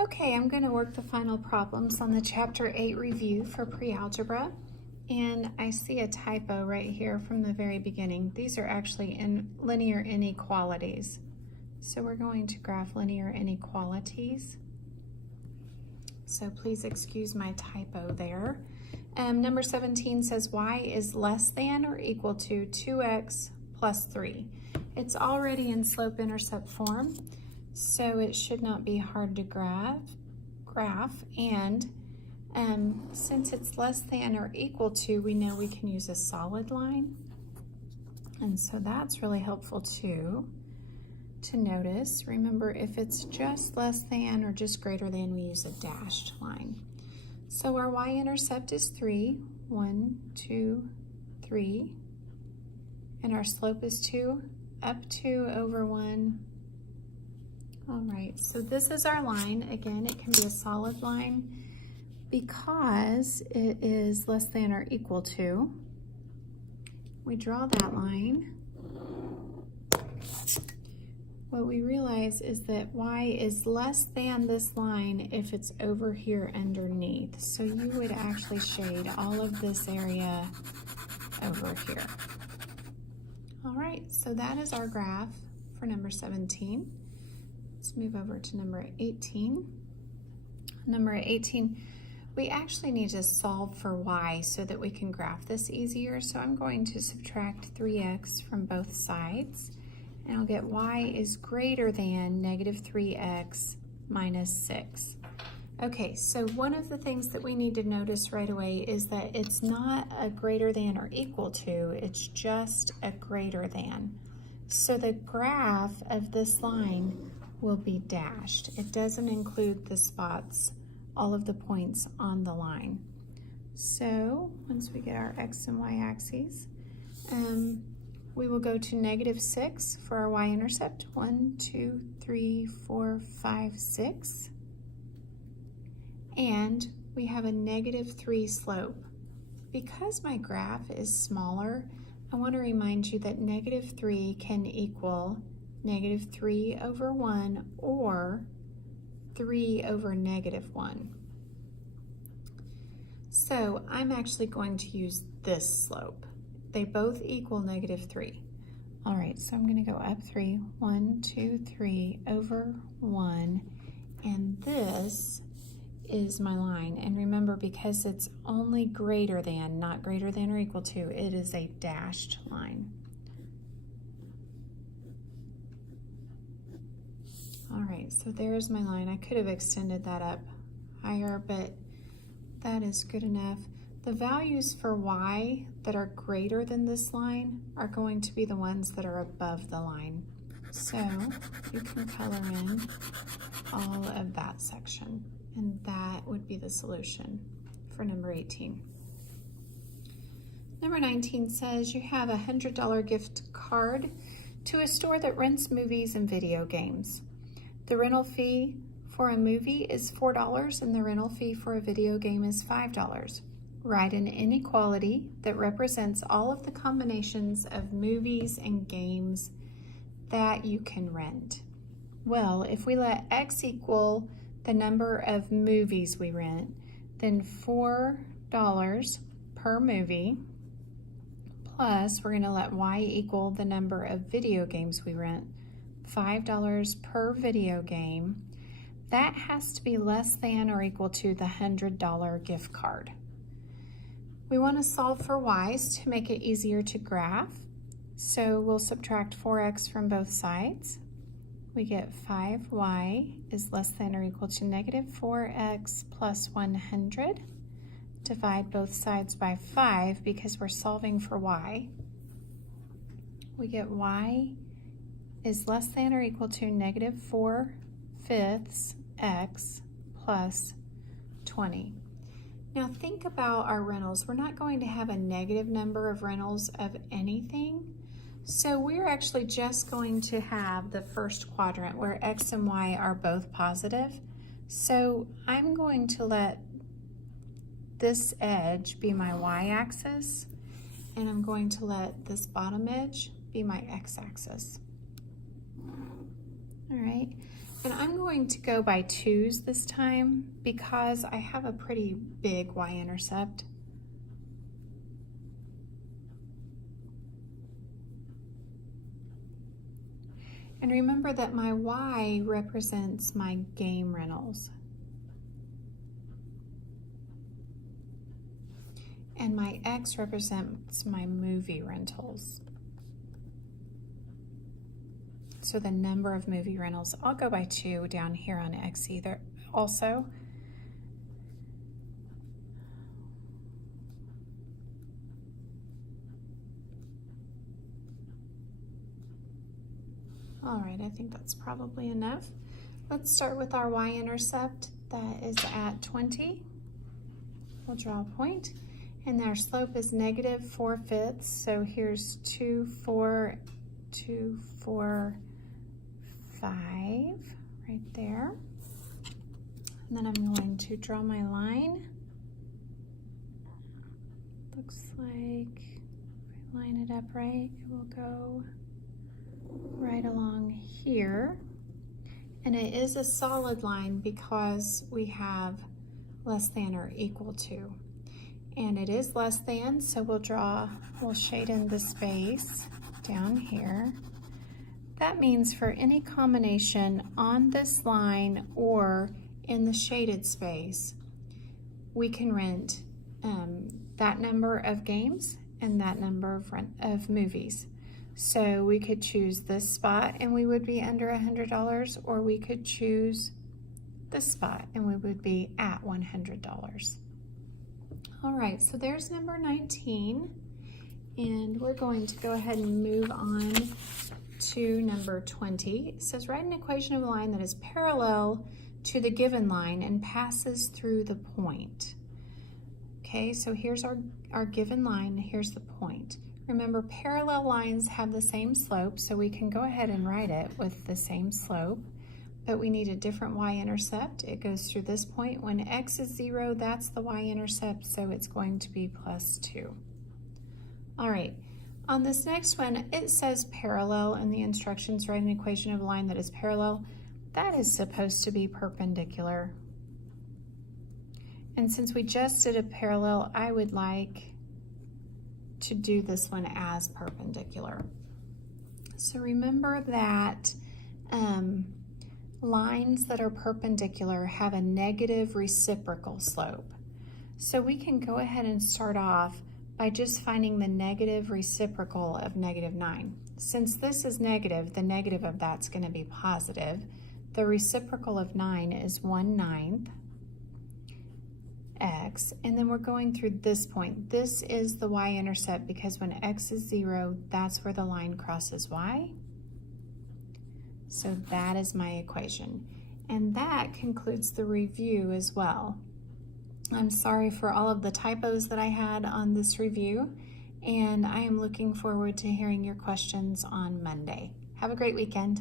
Okay, I'm going to work the final problems on the Chapter 8 review for pre-algebra. And I see a typo right here from the very beginning. These are actually in linear inequalities. So we're going to graph linear inequalities. So please excuse my typo there. Number 17 says y is less than or equal to 2x plus 3. It's already in slope-intercept form, so it should not be hard to graph. And since it's less than or equal to, we know we can use a solid line. And so that's really helpful too, to notice. Remember, if it's just less than or just greater than, we use a dashed line. So our y-intercept is 3, 1, 2, 3. And our slope is 2, up 2 over 1. All right, so this is our line. Again, it can be a solid line because it is less than or equal to. We draw that line. What we realize is that y is less than this line if it's over here underneath. So you would actually shade all of this area over here. All right, so that is our graph for number 17. Let's move over to number 18. Number 18, we actually need to solve for y so that we can graph this easier. So I'm going to subtract 3x from both sides, and I'll get y is greater than negative 3x minus 6. Okay, so one of the things that we need to notice right away is that it's not a greater than or equal to, it's just a greater than. So the graph of this line will be dashed. It doesn't include the spots, all of the points on the line. So once we get our x and y axes, we will go to negative 6 for our y-intercept. 1, 2, 3, 4, 5, 6. And we have a negative 3 slope. Because my graph is smaller, I want to remind you that negative 3 can equal negative 3 over 1 or 3 over negative 1. So I'm actually going to use this slope. They both equal negative 3. All right, so I'm going to go up 3, 1, 2, 3 over 1, and this is my line. And remember, because it's only greater than, not greater than or equal to, it is a dashed line. All right, so there's my line. I could have extended that up higher, but that is good enough. The values for y that are greater than this line are going to be the ones that are above the line. So you can color in all of that section, and that would be the solution for number 18. Number 19 says you have a $100 gift card to a store that rents movies and video games. The rental fee for a movie is $4 and the rental fee for a video game is $5. Write an inequality that represents all of the combinations of movies and games that you can rent. Well, if we let x equal the number of movies we rent, then $4 per movie, plus we're going to let y equal the number of video games we rent, $5 per video game. That has to be less than or equal to the $100 gift card. We want to solve for y's to make it easier to graph. So we'll subtract 4x from both sides. We get 5y is less than or equal to negative 4x plus 100. Divide both sides by 5 because we're solving for y. We get y is less than or equal to negative 4/5 x plus 20. Now think about our rentals. We're not going to have a negative number of rentals of anything. So we're actually just going to have the first quadrant where x and y are both positive. So I'm going to let this edge be my y-axis, and I'm going to let this bottom edge be my x-axis. All right, And I'm going to go by 2's this time because I have a pretty big y-intercept. And remember that my Y represents my game rentals. And my X represents my movie rentals. So the number of movie rentals, I'll go by 2 down here on X either also. All right, I think that's probably enough. Let's start with our y-intercept. That is at 20. We'll draw a point, and our slope is negative 4/5. So here's 2, 4, 2, 4, 5, right there. And then I'm going to draw my line. Looks like if I line it up right, it will go right along here. And it is a solid line because we have less than or equal to. And it is less than, so we'll shade in the space down here. That means for any combination on this line or in the shaded space, we can rent that number of games and that number of movies. So we could choose this spot and we would be under $100, or we could choose this spot and we would be at $100. All right, so there's number 19, and we're going to go ahead and move on to number 20. It says, write an equation of a line that is parallel to the given line and passes through the point. Okay, so here's our given line, here's the point. Remember, parallel lines have the same slope, so we can go ahead and write it with the same slope, but we need a different y-intercept. It goes through this point. When x is 0, that's the y-intercept, so it's going to be +2. All right, on this next one, it says parallel in the instructions, write an equation of a line that is parallel. That is supposed to be perpendicular. And since we just did a parallel, I would like to do this one as perpendicular. So remember that lines that are perpendicular have a negative reciprocal slope. So we can go ahead and start off by just finding the negative reciprocal of -9. Since this is negative, the negative of that's going to be positive. The reciprocal of 9 is 1/9 x, and then we're going through this point. This is the y-intercept because when x is 0, that's where the line crosses y. So that is my equation. And that concludes the review as well. I'm sorry for all of the typos that I had on this review, and I am looking forward to hearing your questions on Monday. Have a great weekend.